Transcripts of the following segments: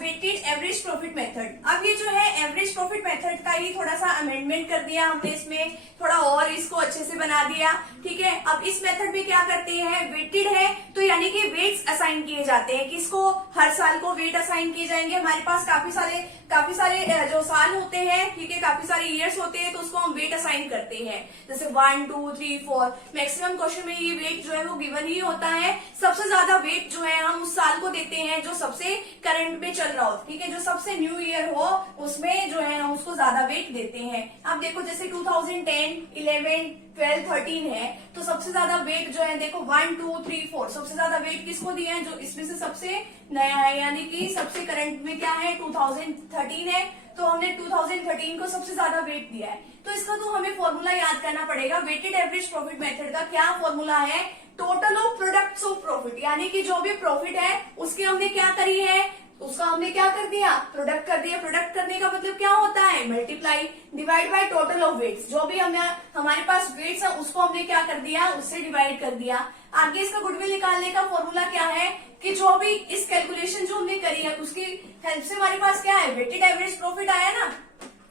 Weighted average profit method. अब ये जो है एवरेज प्रॉफिट मेथड का ही थोड़ा सा अमेंडमेंट कर दिया हमने, इसमें थोड़ा और इसको अच्छे से बना दिया। ठीक है, अब इस मेथड में क्या करते हैं, वेटेड है तो यानी कि वेट्स असाइन किए जाते हैं। किसको, हर साल को वेट असाइन किए जाएंगे। हमारे पास काफी सारे जो साल होते हैं, ठीक है, काफी सारे ईयर्स होते हैं, तो उसको हम वेट असाइन करते हैं। जैसे 1 2 3 4 मैक्सिमम क्वेश्चन में ये वेट जो है वो गिवन ही होता है। सबसे ज्यादा वेट जो है हम उस साल को देते हैं जो सबसे करंट में चल रहा हो। ठीक है, जो सबसे न्यू ईयर हो उसमें जो है हम उसको ज्यादा वेट देते हैं। अब देखो जैसे 2010 11 12 13 है, तो सबसे ज्यादा वेट जो है देखो 1 2 3 4 सबसे ज्यादा वेट किसको दिया है, जो इसमें से सबसे नया है, यानी कि सबसे करंट में क्या है 2013 है, तो हमने 2013 को सबसे ज्यादा वेट दिया है। तो इसका तो हमें फॉर्मूला याद करना पड़ेगा। वेटेड एवरेज प्रॉफिट मेथड का क्या फॉर्मूला है, total of products of profit, यानी कि जो भी प्रॉफिट है उसकी हमने क्या करी है, उसका हमने क्या कर दिया, प्रोडक्ट कर दिया। प्रोडक्ट करने का मतलब क्या होता है, multiply divide by total of weights. जो भी हमने हमारे पास वेट्स है उसको हमने क्या कर दिया, उससे डिवाइड कर दिया। आगे इसका गुडविल निकालने का फॉर्मूला क्या है कि जो भी इस कैलकुलेशन जो हमने करी है उसकी हेल्प से हमारे पास क्या है, वेटेड एवरेज प्रॉफिट आया ना,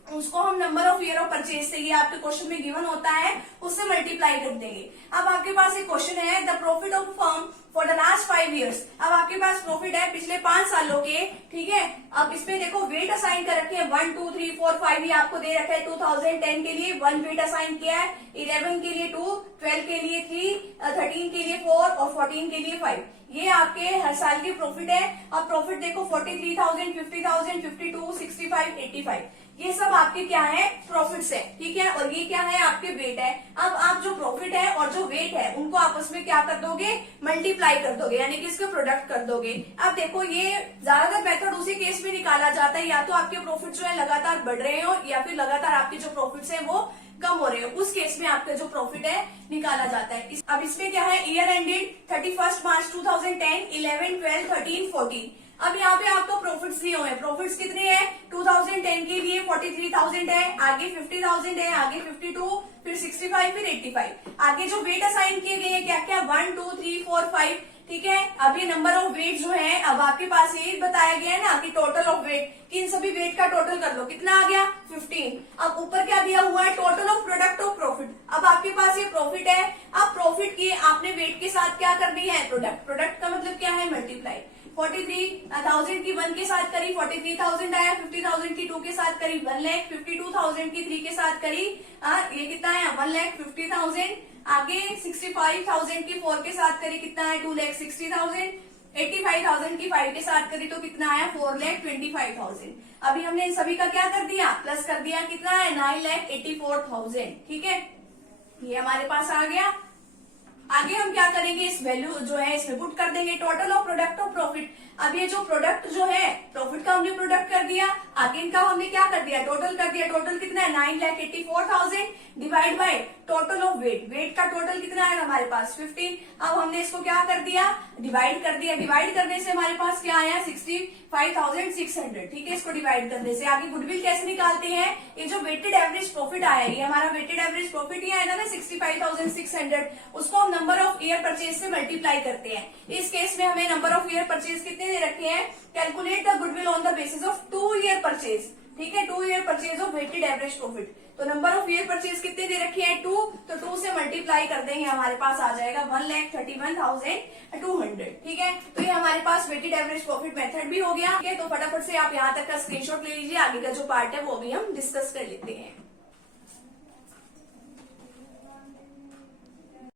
उसको हम number of year of purchase से, ये आपके क्वेश्चन में गिवन होता है, उससे मल्टीप्लाई कर देंगे। अब आपके पास एक क्वेश्चन है, the profit of firm for the last 5 years। अब आपके पास प्रॉफिट है पिछले 5 सालों के। ठीक है, अब इसमें देखो वेट असाइन कर रखे हैं 1 2 3 4 5 ये आपको दे रखा है। 2010 के लिए 1 वेट असाइन किया है, 11 के लिए 2, 12 के लिए 3, 13 के लिए 4 और 14 के लिए 5। ये आपके हर साल की प्रॉफिट है। अब प्रॉफिट देखो 43,000 50,000 52 65 85 ये सब आपके क्या है, प्रॉफिट्स है। ठीक है, और ये क्या है, आपके वेट है। अब आप जो प्रॉफिट है और जो वेट है उनको आपस में क्या कर दोगे, मल्टीप्लाई कर दोगे, यानी कि इसको प्रोडक्ट कर दोगे। अब देखो ये ज्यादातर मेथड उसी केस में निकाला जाता है, या तो आपके प्रॉफिट जो है लगातार बढ़ रहे हो या फिर लगातार आपके जो प्रॉफिट्स है वो कम हो रहे हो, उस केस में आपका जो प्रॉफिट है निकाला जाता है। अब इसमें क्या है, ईयर एंडेड 31 मार्च 2010 11 12 13 14। अब यहाँ पे आपको प्रॉफिट्स दिए हुए हैं। प्रॉफिट्स कितने हैं, 2010 के लिए 43,000 है, आगे 50,000 है, आगे 52, फिर 65, फिर 85। आगे जो वेट असाइन किए गए हैं क्या क्या, 1 2 3 4 5। ठीक है, अब ये नंबर ऑफ वेट जो है, अब आपके पास ये बताया गया है ना कि टोटल ऑफ वेट, कि इन सभी वेट का टोटल कर लो, कितना आ गया 15। अब ऊपर क्या दिया हुआ है, total of product of profit. अब आपके पास ये प्रॉफिट है, अब प्रॉफिट की आपने वेट के साथ क्या कर दी है, प्रोडक्ट। प्रोडक्ट का मतलब क्या है, मल्टीप्लाई। 43,000 की 1 के साथ करी 43,000 आया, 50,000 की 2 के साथ करी 1 लाख, 52,000 की 3 के साथ करी ये कितना है 1,50,000। आगे 65,000 की 4 के साथ करी कितना है 2,60,000। 85,000 की 5 के साथ करी तो कितना आया 4,25,000। अभी हमने इन सभी का क्या कर दिया, प्लस कर दिया, कितना है 9,84,000। ठीक है, ये हमारे पास आ गया। आगे हम क्या करेंगे, इस वैल्यू जो है इसमें पुट कर देंगे, total of product of profit. अब ये जो प्रोडक्ट जो है, प्रॉफिट का हमने प्रोडक्ट कर दिया, आगे इनका हमने क्या कर दिया, टोटल कर दिया। टोटल कितना है 9,84,000 divide by total of weight. Weight का टोटल कितना है हमारे पास 15। अब हमने इसको क्या कर दिया, डिवाइड कर दिया। डिवाइड करने से हमारे पास क्या आया 65,600। ठीक है, इसको डिवाइड करने से आगे गुडविल कैसे निकालते हैं, ये जो वेटेड एवरेज प्रॉफिट आया, ये हमारा वेटेड एवरेज प्रॉफिट ही आया ना 65,600, उसको हम नंबर ऑफ ईयर परचेज से मल्टीप्लाई करते हैं। इस केस में हमें नंबर ऑफ ईयर परचेज कितने दे रखे हैं, calculate the goodwill on the basis of 2 year purchase. ठीक है, 2 year purchase of weighted average profit. तो नंबर ऑफ ईयर परचेज कितने दे रखे हैं 2, तो 2 से मल्टीप्लाई कर देंगे, हमारे पास आ जाएगा 1,31,200। ठीक है, तो ये हमारे पास वेटेड एवरेज प्रॉफिट मेथड भी हो गया। ठीक है, तो फटाफट से आप यहाँ तक का स्क्रीनशॉट ले लीजिए, आगे का जो पार्ट है वो भी हम डिस्कस कर लेते हैं।